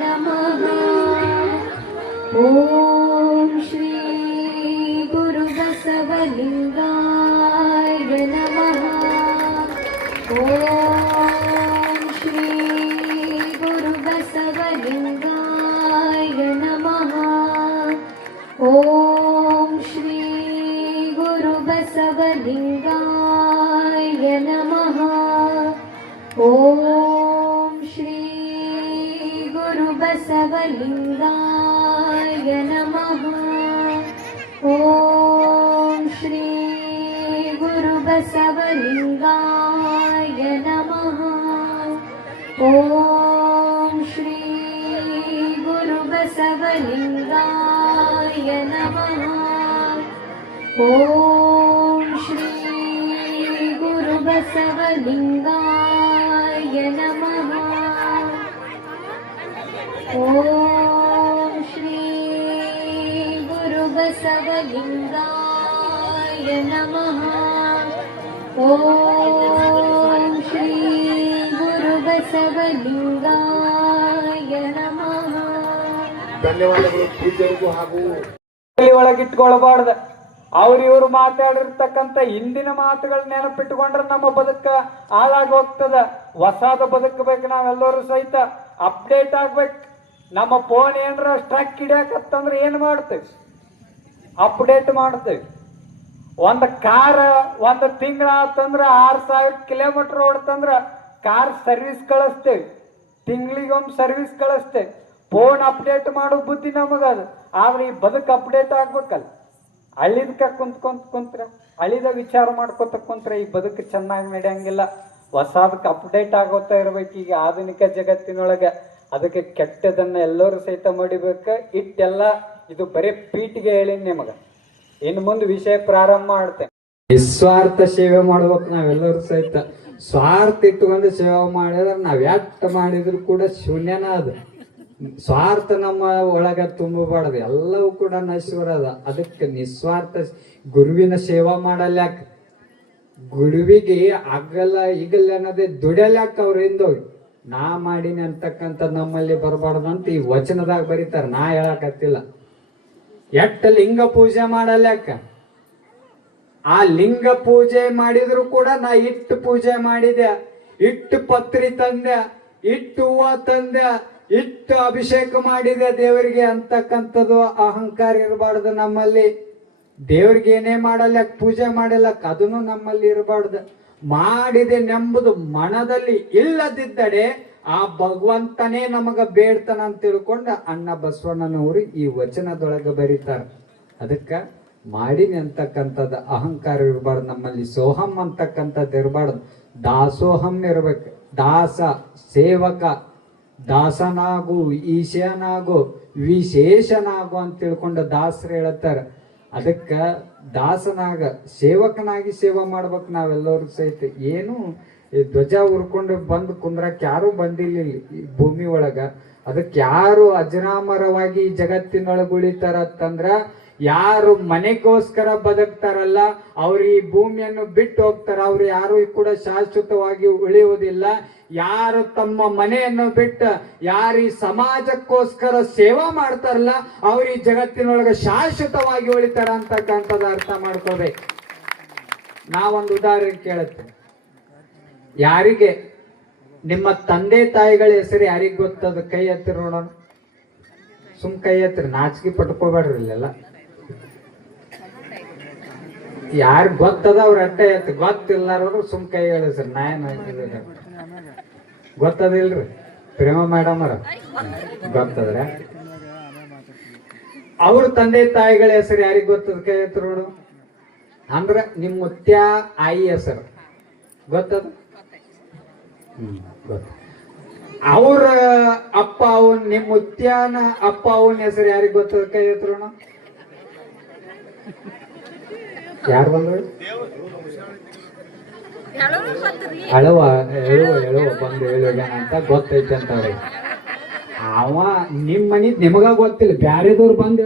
नमः। ॐ श्री गुरुबसवलिङ्गाय नमः। ॐ श्री गुरुबसवलिङ्गाय नमः। ॐ श्री गुरुबसवलिङ्गाय नमः। ॐ श्री गुरुबसवलिङ्गाय नमः। ॐ श्री गुरुबसवलिङ्गाय नमः। ॐ श्री गुरुबसवलिङ्गाय नमः। ॐ श्री गुरुबसवलिङ्गाय नमः। ॐ श्री गुरुबसवलिङ्गाय नमः। ॐ श्री ಗುರುಬಸವಲಿಂಗಾಯ ನಮಃ. ಧನ್ಯವಾದಗಳು ಪೂಜ್ಯರಿಗೂ ಹಾಗೂ ಒಳಗಿಟ್ಕೊಳ್ಬಾರ್ದ. ಇವ್ರು ಮಾತಾಡಿರ್ತಕ್ಕಂಥ ಹಿಂದಿನ ಮಾತುಗಳು ನೆನಪಿಟ್ಟುಕೊಂಡ್ರೆ ನಮ್ಮ ಬದುಕ ಹಾಳಾಗಿ ಹೋಗ್ತದ. ಹೊಸಾದ ಬದುಕಬೇಕು. ನಾವೆಲ್ಲರೂ ಸಹಿತ ಅಪ್ಡೇಟ್ ಆಗ್ಬೇಕು. ನಮ್ಮ ಫೋನ್ ಏನ್ರ ಸ್ಟ್ರಕ್ ಹಿಡಿಯಕತ್ತಂದ್ರೆ ಏನ್ ಮಾಡ್ತೇವೆ? ಅಪ್ಡೇಟ್ ಮಾಡ್ತೇವೆ. ಒಂದು ಕಾರ್ ಒಂದು ತಿಂಗಳ ಆತಂದ್ರ 6,000 ಕಿಲೋಮೀಟರ್ ಓಡ್ತಂದ್ರ ಕಾರ್ ಸರ್ವಿಸ್ ಕಳಿಸ್ತೇವೆ. ತಿಂಗಳಿಗೊಮ್ಮೆ ಸರ್ವಿಸ್ ಕಳಿಸ್ತೇವೆ. ಫೋನ್ ಅಪ್ಡೇಟ್ ಮಾಡೋ ಬುದ್ಧಿ ನಮಗದು. ಆದ್ರೆ ಈ ಬದುಕು ಅಪ್ಡೇಟ್ ಆಗ್ಬೇಕಲ್ಲ. ಹಳ್ಳಿದಕ್ಕ ಕುಂತ್ರ ಹಳಿದ ವಿಚಾರ ಮಾಡ್ಕೊತ ಕುಂತ್ರ ಈ ಬದುಕು ಚೆನ್ನಾಗಿ ನಡೆಯಂಗಿಲ್ಲ. ಹೊಸದಕ್ಕೆ ಅಪ್ಡೇಟ್ ಆಗೋತಾ ಇರ್ಬೇಕು. ಈಗ ಆಧುನಿಕ ಜಗತ್ತಿನೊಳಗೆ ಅದಕ್ಕೆ ಕೆಟ್ಟದನ್ನ ಎಲ್ಲರೂ ಸಹಿತ ಮಾಡಿಬೇಕು. ಇಟ್ಟೆಲ್ಲ ಇದು ಬರೀ ಪೀಟಿಗೆ ಹೇಳಿ ನಿಮಗ. ಇನ್ನು ಮುಂದೆ ವಿಷಯ ಪ್ರಾರಂಭ ಮಾಡ್ತೇನೆ. ನಿಸ್ವಾರ್ಥ ಸೇವೆ ಮಾಡ್ಬೇಕು ನಾವೆಲ್ಲರೂ ಸಹಿತ. ಸ್ವಾರ್ಥ ಇಟ್ಟುಕೊಂಡು ಸೇವೆ ಮಾಡಿದ್ರೆ ನಾವ್ ಎಷ್ಟ ಮಾಡಿದ್ರು ಕೂಡ ಶೂನ್ಯನ ಅದು. ಸ್ವಾರ್ಥ ನಮ್ಮ ಒಳಗ ತುಂಬಬಾರ್ದು. ಎಲ್ಲವೂ ಕೂಡ ನಶ್ವರ ಅದ. ಅದಕ್ಕೆ ನಿಸ್ವಾರ್ಥ ಗುರುವಿನ ಸೇವಾ ಮಾಡಲ್ಯಾಕ, ಗುರುವಿಗೆ ಆಗಲ್ಲ ಈಗಲ್ಲ ಅನ್ನೋದೇ ದುಡಿಯಲ್ಯಾಕ ಅವ್ರಿಂದ ನಾ ಮಾಡೀನಿ ಅಂತಕ್ಕಂಥ ನಮ್ಮಲ್ಲಿ ಬರಬಾರ್ದಂತ ಈ ವಚನದಾಗ ಬರೀತಾರ. ನಾ ಹೇಳಕತ್ತಿಲ್ಲ. ಎಟ್ಟ ಲಿಂಗ ಪೂಜೆ ಮಾಡಲ್ಯಾಕ, ಆ ಲಿಂಗ ಪೂಜೆ ಮಾಡಿದ್ರು ಕೂಡ ನಾ ಇಟ್ಟು ಪೂಜೆ ಮಾಡಿದೆ, ಇಟ್ಟು ಪತ್ರಿ ತಂದೆ, ಇಟ್ಟು ಹೂವ ತಂದೆ, ಇಟ್ಟು ಅಭಿಷೇಕ ಮಾಡಿದೆ ದೇವರಿಗೆ ಅಂತಕ್ಕಂಥದ್ದು ಅಹಂಕಾರ ಇರಬಾರ್ದು ನಮ್ಮಲ್ಲಿ. ದೇವ್ರಿಗೆ ಏನೇ ಮಾಡಲ್ಯಾಕ, ಪೂಜೆ ಮಾಡಲಕ್ಕ ಅದನ್ನು ನಮ್ಮಲ್ಲಿ ಇರಬಾರ್ದು. ಮಾಡಿದೆ ನೆಂಬುದು ಮನದಲ್ಲಿ ಇಲ್ಲದಿದ್ದಡೆ ಆ ಭಗವಂತನೇ ನಮಗ ಬೇಡ್ತಾನ ಅಂತ ತಿಳ್ಕೊಂಡ ಅಣ್ಣ ಬಸವಣ್ಣನವರು ಈ ವಚನದೊಳಗೆ ಬರೀತಾರ. ಅದಕ್ಕ ಮಾಡಿನಿ ಅಂತಕ್ಕಂಥದ್ದು ಅಹಂಕಾರ ಇರಬಾರ್ದು ನಮ್ಮಲ್ಲಿ. ಸೋಹಂ ಅಂತಕ್ಕಂಥದ್ದು ಇರಬಾರ್ದು. ದಾಸೋಹಂ ಇರ್ಬೇಕು. ದಾಸ ಸೇವಕ, ದಾಸನಾಗು, ಈಶನಾಗು, ವಿಶೇಷನಾಗು ಅಂತ ತಿಳ್ಕೊಂಡು ದಾಸರು ಹೇಳ್ತಾರ. ಅದಕ್ಕ ದಾಸನಾಗ ಸೇವಕನಾಗಿ ಸೇವಾ ಮಾಡ್ಬೇಕು ನಾವೆಲ್ಲರೂ ಸಹಿತ. ಏನು ಈ ಧ್ವಜ ಉರ್ಕೊಂಡು ಬಂದು ಕುಂದ್ರಕ್ ಯಾರು ಬಂದಿಲ್ಲ ಈ ಭೂಮಿ ಒಳಗ. ಅದಕ್ಕೆ ಯಾರು ಅಜರಾಮರವಾಗಿ ಈ ಜಗತ್ತಿನೊಳಗೆ ಉಳಿತಾರಂದ್ರ ಯಾರು ಮನೆಗೋಸ್ಕರ ಬದುಕ್ತಾರಲ್ಲ ಅವ್ರು ಈ ಭೂಮಿಯನ್ನು ಬಿಟ್ಟು ಹೋಗ್ತಾರ. ಅವ್ರು ಯಾರು ಕೂಡ ಶಾಶ್ವತವಾಗಿ ಉಳಿಯುವುದಿಲ್ಲ. ಯಾರು ತಮ್ಮ ಮನೆಯನ್ನು ಬಿಟ್ಟು ಯಾರು ಈ ಸಮಾಜಕ್ಕೋಸ್ಕರ ಸೇವಾ ಮಾಡ್ತಾರಲ್ಲ ಅವ್ರು ಈ ಜಗತ್ತಿನೊಳಗೆ ಶಾಶ್ವತವಾಗಿ ಉಳಿತಾರ ಅಂತಕ್ಕಂಥದ್ದು ಅರ್ಥ ಮಾಡ್ಕೋಬೇಕು. ನಾವೊಂದು ಉದಾಹರಣೆ ಕೇಳುತ್ತೇನೆ. ಯಾರಿಗೆ ನಿಮ್ಮ ತಂದೆ ತಾಯಿಗಳ ಹೆಸರು ಯಾರಿಗ್ ಗೊತ್ತದ? ಕೈ ಎತ್ತಿರ ನೋಡೋಣ. ಸುಮ್ ಕೈ ಎತ್ತಿರ, ನಾಚಿಕೆ ಪಟ್ಕೋಬೇಡ್ರಿ. ಇಲ್ಲೆಲ್ಲ ಯಾರು ಗೊತ್ತದ ಅವ್ರ ಅಡ್ಡ ಎತ್ತ, ಗೊತ್ತಿಲ್ಲಾರವ್ರು ಸುಮ್ ಕೈ ಹೇಳಿಸ್ರಿ. ನಾಯನ್ ಗೊತ್ತದಿಲ್ರಿ? ಪ್ರೇಮ ಮೇಡಮ್ ಅವ್ರ ಗೊತ್ತದ್ರೆ ಅವ್ರ ತಂದೆ ತಾಯಿಗಳ ಹೆಸರು ಯಾರಿಗ್ ಗೊತ್ತದ? ಕೈ ಎತ್ತಿರ ನೋಡು. ಅಂದ್ರ ನಿಮ್ ಮುತ್ಯ ಆಯಿ ಹೆಸರು ಗೊತ್ತದ? ಗೊತ್ತ. ಅವ್ರ ಅಪ್ಪ ಅವನ್, ನಿಮ್ ಮುತ್ಯಾನ ಅಪ್ಪ ಅವನ ಹೆಸರು ಯಾರಿಗ್ ಗೊತ್ತದ? ಕೈ ಎತ್ತಿರೋಣ. ಯಾರು ಬಂದ್ರು? ಅಳವ ಹೇಳುವ ಬಂದು ಹೇಳುವ ಅಂತ ಗೊತ್ತೈತೆ ಅಂತ. ಅವ ನಿಮ್ ಮನಿ ನಿಮಗ ಗೊತ್ತಿಲ್ಲ, ಬ್ಯಾರೆದವ್ರು ಬಂದು